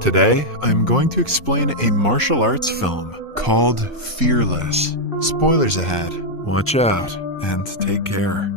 Today, I'm going to explain a martial arts film called Fearless. Spoilers ahead. Watch out and take care.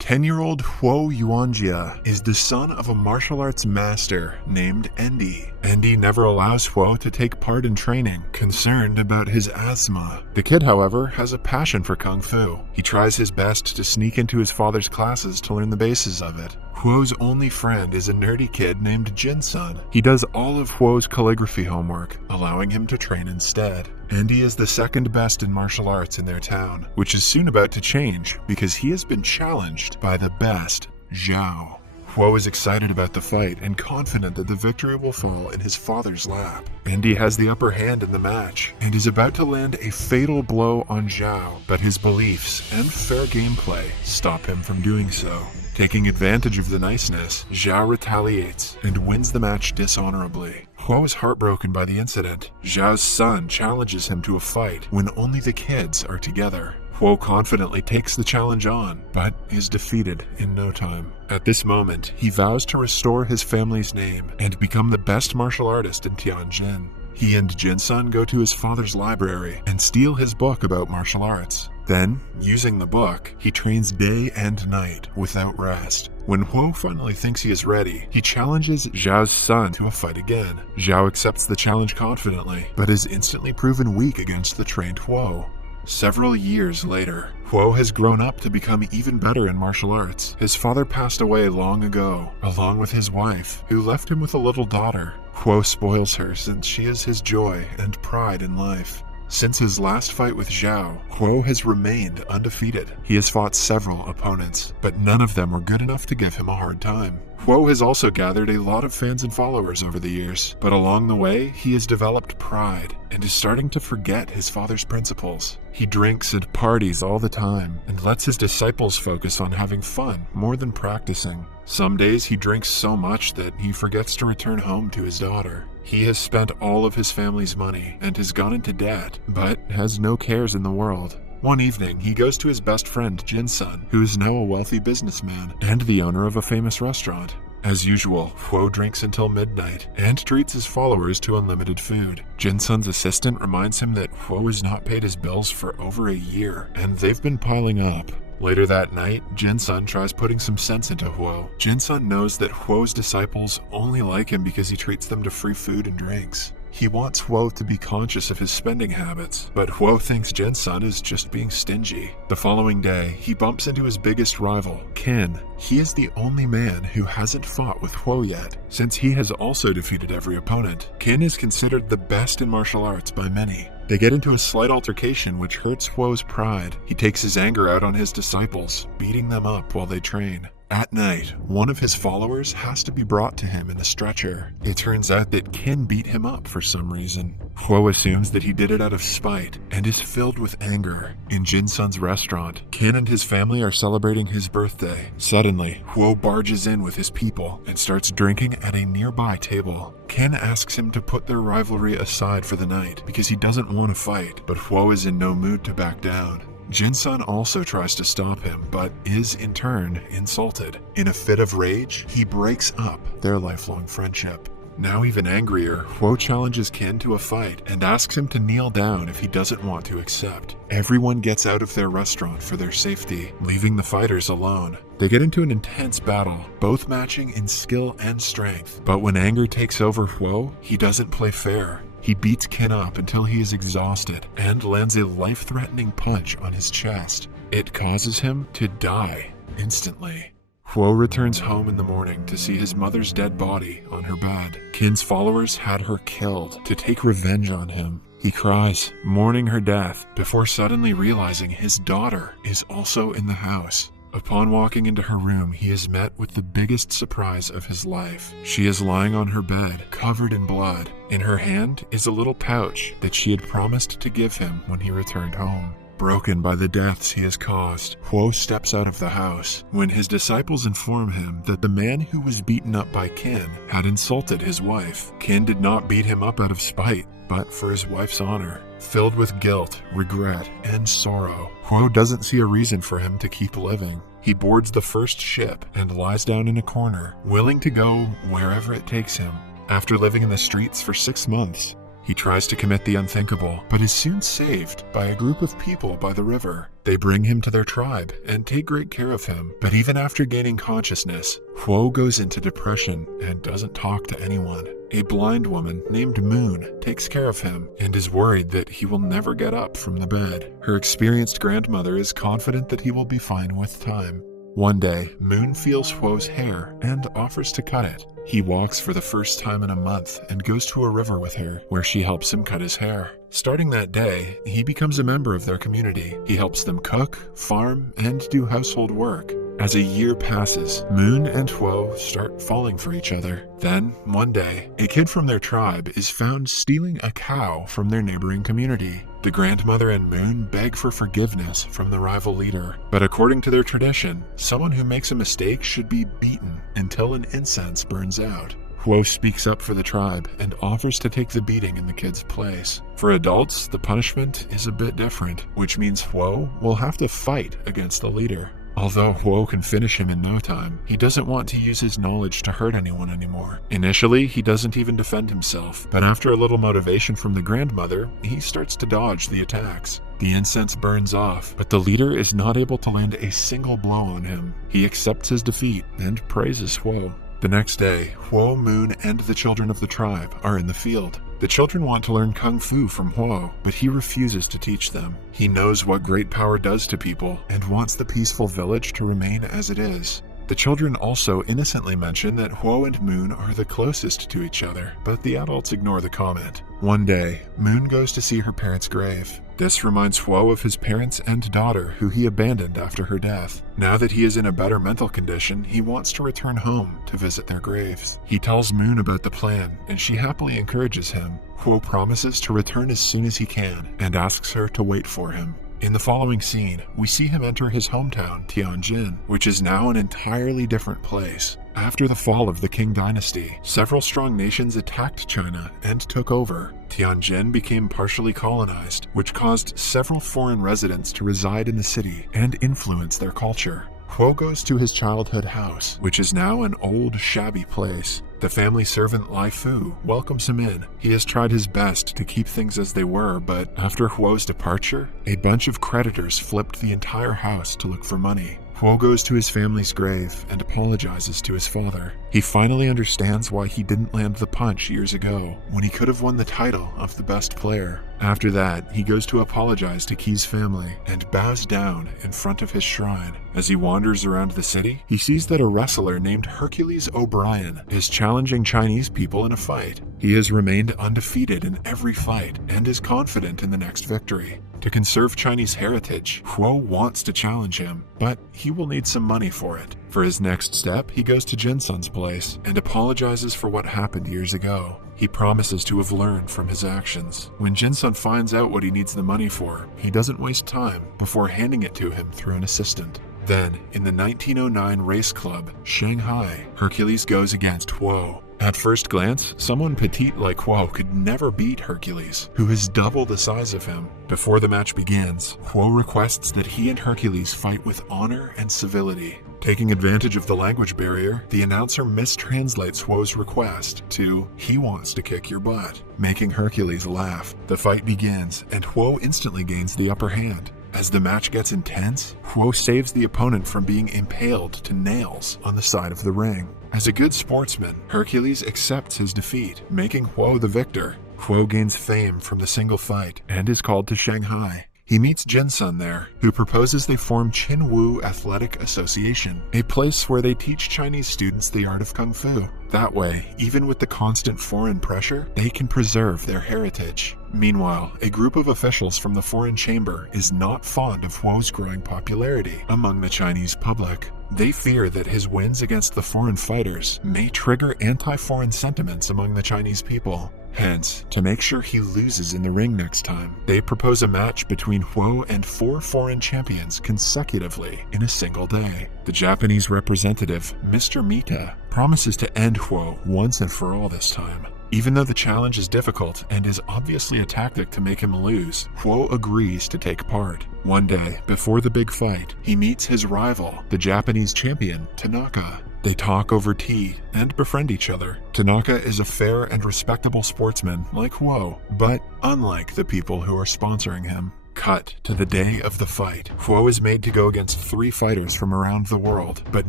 10-year-old Huo Yuanjia is the son of a martial arts master named Endi. Endi never allows Huo to take part in training, concerned about his asthma. The kid, however, has a passion for Kung Fu. He tries his best to sneak into his father's classes to learn the bases of it. Huo's only friend is a nerdy kid named Jin-sun. He does all of Huo's calligraphy homework, allowing him to train instead. Endi is the second best in martial arts in their town, which is soon about to change because he has been challenged by the best, Zhao. Huo is excited about the fight and confident that the victory will fall in his father's lap. Endi has the upper hand in the match and is about to land a fatal blow on Zhao, but his beliefs and fair gameplay stop him from doing so. Taking advantage of the niceness, Zhao retaliates and wins the match dishonorably. Huo is heartbroken by the incident. Zhao's son challenges him to a fight when only the kids are together. Huo confidently takes the challenge on, but is defeated in no time. At this moment, he vows to restore his family's name and become the best martial artist in Tianjin. He and Jin-sun go to his father's library and steal his book about martial arts. Then, using the book, he trains day and night without rest. When Huo finally thinks he is ready, he challenges Zhao's son to a fight again. Zhao accepts the challenge confidently, but is instantly proven weak against the trained Huo. Several years later, Huo has grown up to become even better in martial arts. His father passed away long ago, along with his wife, who left him with a little daughter. Huo spoils her since she is his joy and pride in life. Since his last fight with Zhao, Huo has remained undefeated. He has fought several opponents, but none of them were good enough to give him a hard time. Huo has also gathered a lot of fans and followers over the years, but along the way, he has developed pride and is starting to forget his father's principles. He drinks and parties all the time and lets his disciples focus on having fun more than practicing. Some days he drinks so much that he forgets to return home to his daughter. He has spent all of his family's money and has gone into debt, but has no cares in the world. One evening, he goes to his best friend Jin-sun, who is now a wealthy businessman and the owner of a famous restaurant. As usual, Huo drinks until midnight and treats his followers to unlimited food. Jin-sun's assistant reminds him that Huo has not paid his bills for over a year, and they've been piling up. Later that night, Jin-sun tries putting some sense into Huo. Jin-sun knows that Huo's disciples only like him because he treats them to free food and drinks. He wants Huo to be conscious of his spending habits, but Huo thinks Jin-sun is just being stingy. The following day, he bumps into his biggest rival, Qin. He is the only man who hasn't fought with Huo yet, since he has also defeated every opponent. Qin is considered the best in martial arts by many. They get into a slight altercation which hurts Huo's pride. He takes his anger out on his disciples, beating them up while they train. At night, one of his followers has to be brought to him in a stretcher. It turns out that Qin beat him up for some reason. Huo assumes that he did it out of spite and is filled with anger. In Jin-sun's restaurant, Qin and his family are celebrating his birthday. Suddenly, Huo barges in with his people and starts drinking at a nearby table. Qin asks him to put their rivalry aside for the night because he doesn't want to fight, but Huo is in no mood to back down. Jin-sun also tries to stop him, but is in turn insulted. In a fit of rage, he breaks up their lifelong friendship. Now even angrier, Huo challenges Qin to a fight and asks him to kneel down if he doesn't want to accept. Everyone gets out of their restaurant for their safety, leaving the fighters alone. They get into an intense battle, both matching in skill and strength. But when anger takes over Huo, he doesn't play fair. He beats Qin up until he is exhausted and lands a life-threatening punch on his chest. It causes him to die instantly. Huo returns home in the morning to see his mother's dead body on her bed. Qin's followers had her killed to take revenge on him. He cries, mourning her death, before suddenly realizing his daughter is also in the house. Upon walking into her room, he is met with the biggest surprise of his life. She is lying on her bed, covered in blood. In her hand is a little pouch that she had promised to give him when he returned home. Broken by the deaths he has caused, Huo steps out of the house when his disciples inform him that the man who was beaten up by Qin had insulted his wife. Qin did not beat him up out of spite, but for his wife's honor. Filled with guilt, regret, and sorrow, Huo doesn't see a reason for him to keep living. He boards the first ship and lies down in a corner, willing to go wherever it takes him. After living in the streets for 6 months, he tries to commit the unthinkable, but is soon saved by a group of people by the river. They bring him to their tribe and take great care of him, but even after gaining consciousness, Huo goes into depression and doesn't talk to anyone. A blind woman named Moon takes care of him and is worried that he will never get up from the bed. Her experienced grandmother is confident that he will be fine with time. One day, Moon feels Huo's hair and offers to cut it. He walks for the first time in a month and goes to a river with her, where she helps him cut his hair. Starting that day, he becomes a member of their community. He helps them cook, farm, and do household work. As a year passes, Moon and Huo start falling for each other. Then, one day, a kid from their tribe is found stealing a cow from their neighboring community. The grandmother and Moon beg for forgiveness from the rival leader, but according to their tradition, someone who makes a mistake should be beaten until an incense burns out. Huo speaks up for the tribe and offers to take the beating in the kid's place. For adults, the punishment is a bit different, which means Huo will have to fight against the leader. Although Huo can finish him in no time, he doesn't want to use his knowledge to hurt anyone anymore. Initially, he doesn't even defend himself, but after a little motivation from the grandmother, he starts to dodge the attacks. The incense burns off, but the leader is not able to land a single blow on him. He accepts his defeat and praises Huo. The next day, Huo, Moon, and the children of the tribe are in the field. The children want to learn Kung Fu from Huo, but he refuses to teach them. He knows what great power does to people and wants the peaceful village to remain as it is. The children also innocently mention that Huo and Moon are the closest to each other, but the adults ignore the comment. One day, Moon goes to see her parents' grave. This reminds Huo of his parents and daughter, who he abandoned after her death. Now that he is in a better mental condition, he wants to return home to visit their graves. He tells Moon about the plan, and she happily encourages him. Huo promises to return as soon as he can, and asks her to wait for him. In the following scene, we see him enter his hometown, Tianjin, which is now an entirely different place. After the fall of the Qing dynasty, several strong nations attacked China and took over. Tianjin became partially colonized, which caused several foreign residents to reside in the city and influence their culture. Huo goes to his childhood house, which is now an old, shabby place. The family servant Lai Fu welcomes him in. He has tried his best to keep things as they were, but after Huo's departure, a bunch of creditors flipped the entire house to look for money. Huo goes to his family's grave and apologizes to his father. He finally understands why he didn't land the punch years ago, when he could have won the title of the best player. After that, he goes to apologize to Qi's family and bows down in front of his shrine. As he wanders around the city, he sees that a wrestler named Hercules O'Brien is challenging Chinese people in a fight. He has remained undefeated in every fight and is confident in the next victory. To conserve Chinese heritage, Huo wants to challenge him, but he will need some money for it. For his next step, he goes to Jinsun's place and apologizes for what happened years ago. He promises to have learned from his actions. When Jinsun finds out what he needs the money for, he doesn't waste time before handing it to him through an assistant. Then, in the 1909 race club, Shanghai, Hercules goes against Huo. At first glance, someone petite like Huo could never beat Hercules, who is double the size of him. Before the match begins, Huo requests that he and Hercules fight with honor and civility. Taking advantage of the language barrier, the announcer mistranslates Huo's request to, "He wants to kick your butt," making Hercules laugh. The fight begins, and Huo instantly gains the upper hand. As the match gets intense, Huo saves the opponent from being impaled to nails on the side of the ring. As a good sportsman, Hercules accepts his defeat, making Huo the victor. Huo gains fame from the single fight and is called to Shanghai. He meets Jinsun there, who proposes they form Qinwu Athletic Association, a place where they teach Chinese students the art of Kung Fu. That way, even with the constant foreign pressure, they can preserve their heritage. Meanwhile, a group of officials from the foreign chamber is not fond of Huo's growing popularity among the Chinese public. They fear that his wins against the foreign fighters may trigger anti-foreign sentiments among the Chinese people. Hence, to make sure he loses in the ring next time, they propose a match between Huo and 4 foreign champions consecutively in a single day. The Japanese representative, Mr. Mita, promises to end Huo once and for all this time. Even though the challenge is difficult and is obviously a tactic to make him lose, Huo agrees to take part. One day, before the big fight, he meets his rival, the Japanese champion, Tanaka. They talk over tea and befriend each other. Tanaka is a fair and respectable sportsman like Huo, but unlike the people who are sponsoring him. Cut to the day of the fight. Huo is made to go against 3 fighters from around the world, but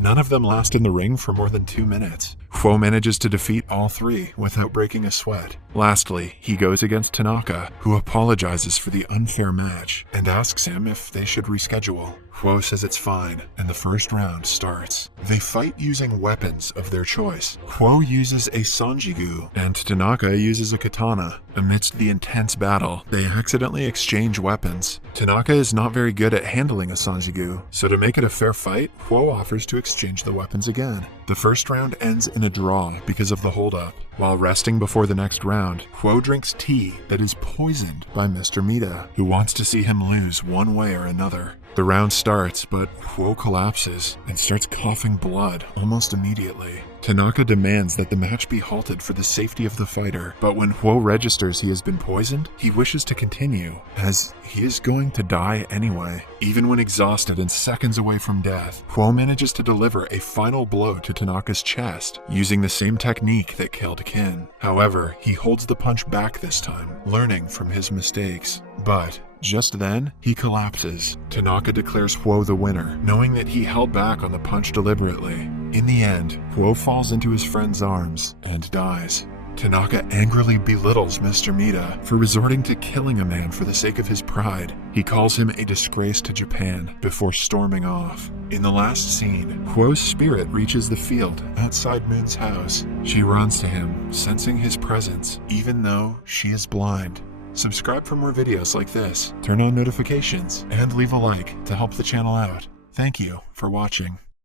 none of them last in the ring for more than 2 minutes. Huo manages to defeat all 3 without breaking a sweat. Lastly, he goes against Tanaka, who apologizes for the unfair match and asks him if they should reschedule. Huo says it's fine, and the first round starts. They fight using weapons of their choice. Huo uses a sanjigu, and Tanaka uses a katana. Amidst the intense battle, they accidentally exchange weapons. Tanaka is not very good at handling a sanjigu, so to make it a fair fight, Huo offers to exchange the weapons again. The first round ends in a draw because of the holdup. While resting before the next round, Huo drinks tea that is poisoned by Mr. Mita, who wants to see him lose one way or another. The round starts, but Huo collapses and starts coughing blood almost immediately. Tanaka demands that the match be halted for the safety of the fighter, but when Huo registers he has been poisoned, he wishes to continue, as he is going to die anyway. Even when exhausted and seconds away from death, Huo manages to deliver a final blow to Tanaka's chest, using the same technique that killed Kin. However, he holds the punch back this time, learning from his mistakes. But just then, he collapses. Tanaka declares Huo the winner, knowing that he held back on the punch deliberately. In the end, Huo falls into his friend's arms and dies. Tanaka angrily belittles Mr. Mita for resorting to killing a man for the sake of his pride. He calls him a disgrace to Japan before storming off. In the last scene, Huo's spirit reaches the field outside Moon's house. She runs to him, sensing his presence, even though she is blind. Subscribe for more videos like this, turn on notifications, and leave a like to help the channel out. Thank you for watching.